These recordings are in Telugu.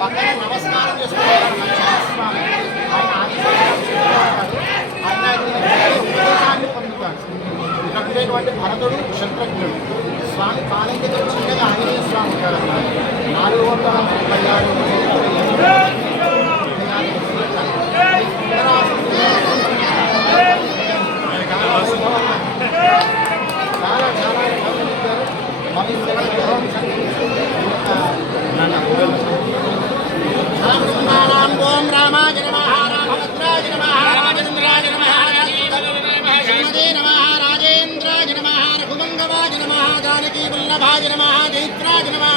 పక్కన నమస్కారం చేసుకుంటారు నరసింహస్వామి. ఆయన ఉపదేశాన్ని పొందుతాడు. ఇక్కడ ఉండేటువంటి భరతుడు శత్రుఘ్నుడు స్వామి పాలించే చిన్నగా ఆంజనేయ స్వామి ఉంటాడు అన్నమాట. 456 ఓం రామాయ నమః రామభద్రాయ నమః రామచంద్రాయ నమః శ్రీమతే నమః రాజేంద్రాయ నమః రఘుమంగవాయ నమః జానకీ వల్లభాయ నమః జైత్రాయ నమః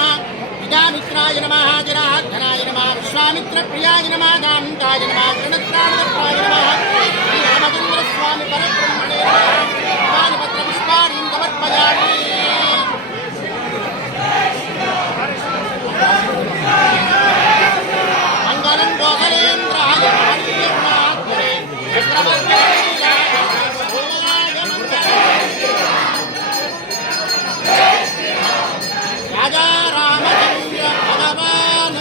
విద్యామిత్రాయ నమః జనార్దనాయ నమః విశ్వామిత్ర ప్రియాయ నమః దాంతాయ నమః గణత్రాయ నమః రామచంద్ర స్వామి పరబ్రహ్మణే నమః పత్ర పుష్పాణి సమర్పయామి. మంగళం గోకలేంద్రాయ మహత్యగుణాత్మనే రాజా రామచంద్ర భగవాన్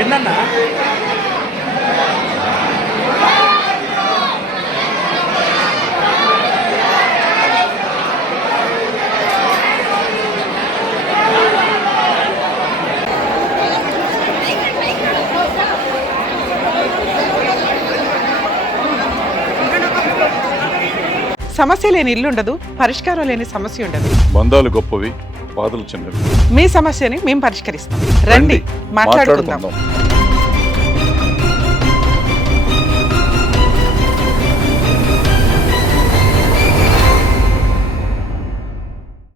ఏందన్నా సమస్య లేని ఇల్లు ఉండదు, పరిష్కారం లేని సమస్య ఉండదు. బంధాలు గొప్పవి, బాధలు చిన్నవి. మీ సమస్యని మేము పరిష్కరిస్తాం. రండి మాట్లాడుకుందాం.